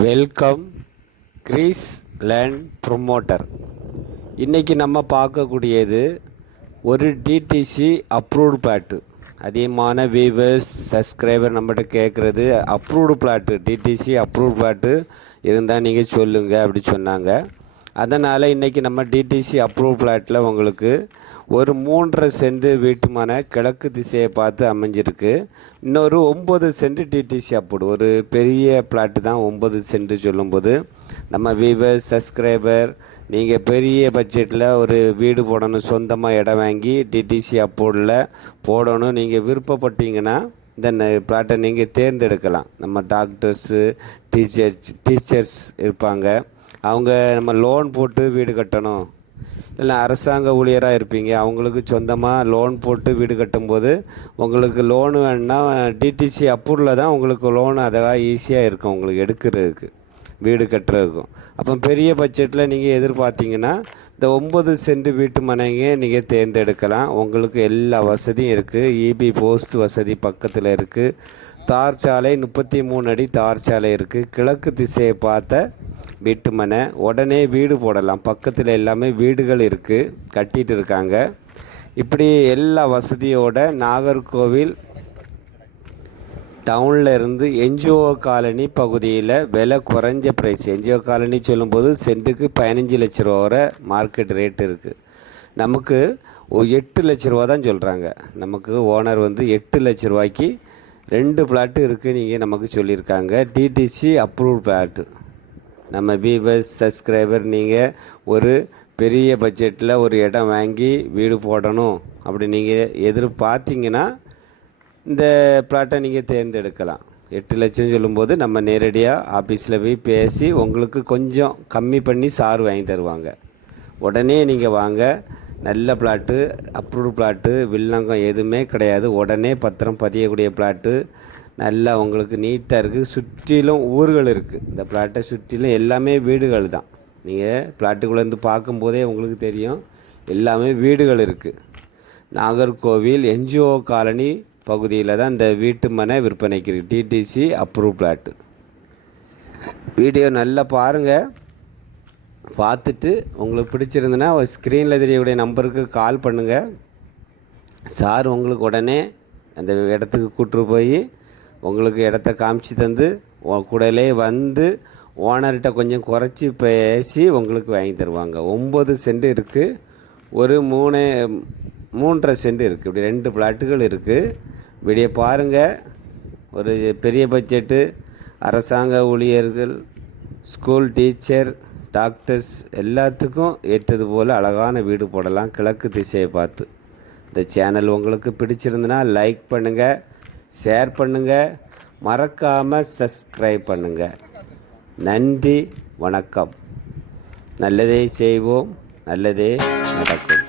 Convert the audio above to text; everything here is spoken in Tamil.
Welcome Greece land promoter. இன்றைக்கி நம்ம பார்க்கக்கூடியது ஒரு டிடிசி அப்ரூவ்டு பிளாட்டு அதிகமான வியூவர்ஸ் சப்ஸ்கிரைபர் நம்மகிட்ட கேட்குறது approved plot DTC approved plot இருந்தால் நீங்கள் சொல்லுங்கள் அப்படி சொன்னாங்க. அதனால் இன்றைக்கி நம்ம டிடிசி அப்ரூவ் பிளாட்டில் உங்களுக்கு ஒரு மூன்றரை சென்ட் வீட்டுமான கிழக்கு திசையை பார்த்து அமைஞ்சிருக்கு. இன்னொரு ஒம்பது சென்ட் டிடிசி அப்ரூவ் ஒரு பெரிய பிளாட்டு தான் ஒம்பது சென்ட் சொல்லும்போது. நம்ம வீவர் சப்ஸ்கிரைபர் நீங்கள் பெரிய பட்ஜெட்டில் ஒரு வீடு போடணும் சொந்தமாக இடம் வாங்கி டிடிசி அப்ரூவில் போடணும் நீங்கள் விருப்பப்பட்டீங்கன்னா இந்த பிளாட்டை நீங்கள் தேர்ந்தெடுக்கலாம். நம்ம டாக்டர்ஸு டீச்சர்ஸ் டீச்சர்ஸ் இருப்பாங்க. அவங்க நம்ம லோன் போட்டு வீடு கட்டணும். இல்லை அரசாங்க ஊழியராக இருப்பீங்க. அவங்களுக்கு சொந்தமாக லோன் போட்டு வீடு கட்டும்போது உங்களுக்கு லோனு வேணுன்னா டிடிசி அப்ரூவில் தான் உங்களுக்கு லோன் அதாக ஈஸியாக இருக்கும் உங்களுக்கு எடுக்கிறதுக்கு வீடு கட்டுறதுக்கும். அப்போ பெரிய பட்ஜெட்டில் நீங்கள் எதிர்பார்த்தீங்கன்னா இந்த ஒம்பது சென்ட் வீட்டு மனைங்க நீங்கள் தேர்ந்தெடுக்கலாம். உங்களுக்கு எல்லா வசதியும் இருக்குது இபி போஸ்ட் வசதி பக்கத்தில் இருக்குது தார் சாலை முப்பத்தி மூணு அடி தார் சாலை இருக்குது கிழக்கு திசையை பார்த்த வீட்டு மனை உடனே வீடு போடலாம். பக்கத்தில் எல்லாமே வீடுகள் இருக்குது கட்டிகிட்டு இருக்காங்க. இப்படி எல்லா வசதியோட நாகர்கோவில் டவுனில் இருந்து என்ஜிஓ காலனி பகுதியில் விலை குறைஞ்ச ப்ரைஸ் என்ஜிஓ காலனி சொல்லும்போது சென்ட்டுக்கு பதினஞ்சு லட்ச ரூபா வரை மார்க்கெட் ரேட் இருக்குது நமக்கு எட்டு லட்ச ரூபா தான் சொல்கிறாங்க நமக்கு ஓனர் வந்து எட்டு லட்ச ரூபாய்க்கு ரெண்டு பிளாட்டு இருக்குது நீங்கள் நமக்கு சொல்லியிருக்காங்க. டிடிசி அப்ரூவ் பிளாட்டு நம்ம வியூவர்ஸ் சப்ஸ்கிரைபர் நீங்கள் ஒரு பெரிய பட்ஜெட்டில் ஒரு இடம் வாங்கி வீடு போடணும் அப்படி நீங்கள் எதிர்பார்த்தீங்கன்னா இந்த பிளாட்டை நீங்கள் தேர்ந்தெடுக்கலாம். எட்டு லட்சம் சொல்லும்போது நம்ம நேரடியாக ஆஃபீஸில் போய் பேசி உங்களுக்கு கொஞ்சம் கம்மி பண்ணி சார் வாங்கி தருவாங்க. உடனே நீங்கள் வாங்க. நல்ல பிளாட்டு அப்ரூவ்டு பிளாட்டு வில்லங்கம் எதுவுமே கிடையாது. உடனே பத்திரம் பதியக்கூடிய பிளாட்டு நல்லா உங்களுக்கு நீட்டாக இருக்குது சுற்றிலும் ஊர்கள் இருக்குது இந்த பிளாட்டை சுற்றிலும் எல்லாமே வீடுகள் தான். நீங்கள் பிளாட்டுக்குள்ளேருந்து பார்க்கும்போதே உங்களுக்கு தெரியும். எல்லாமே வீடுகள் இருக்குது நாகர்கோவில் என்ஜிஓ காலனி பகுதியில் தான் இந்த வீட்டு மனை விற்பனைக்கு இருக்குது டிடிசி அப்ரூவ் பிளாட்டு வீடியோ நல்லா பாருங்கள் பார்த்துட்டு உங்களுக்கு பிடிச்சிருந்துன்னா ஸ்க்ரீனில் தெரியக்கூடிய நம்பருக்கு கால் பண்ணுங்கள் சார் உங்களுக்கு உடனே அந்த இடத்துக்கு கூட்டு போய் உங்களுக்கு இடத்த காமிச்சு தந்து கூடலே வந்து ஓனர்கிட்ட கொஞ்சம் குறைச்சி பேசி உங்களுக்கு வாங்கி தருவாங்க. ஒம்பது சென்ட் இருக்குது ஒரு மூணு மூன்றரை சென்ட் இருக்குது இப்படி ரெண்டு பிளாட்டுகள் இருக்குது விடிய பாருங்கள் ஒரு பெரிய பட்ஜெட்டு. அரசாங்க ஊழியர்கள் ஸ்கூல் டீச்சர் டாக்டர்ஸ் எல்லாத்துக்கும் ஏற்றது போல் அழகான வீடு போடலாம். கிழக்கு திசையை பார்த்து. இந்த சேனல் உங்களுக்கு பிடிச்சிருந்துன்னா லைக் பண்ணுங்கள் ஷேர் பண்ணுங்கள் மறக்காமல் சப்ஸ்கிரைப் பண்ணுங்கள் நன்றி வணக்கம். நல்லதே செய்வோம். நல்லதே நடக்கும்.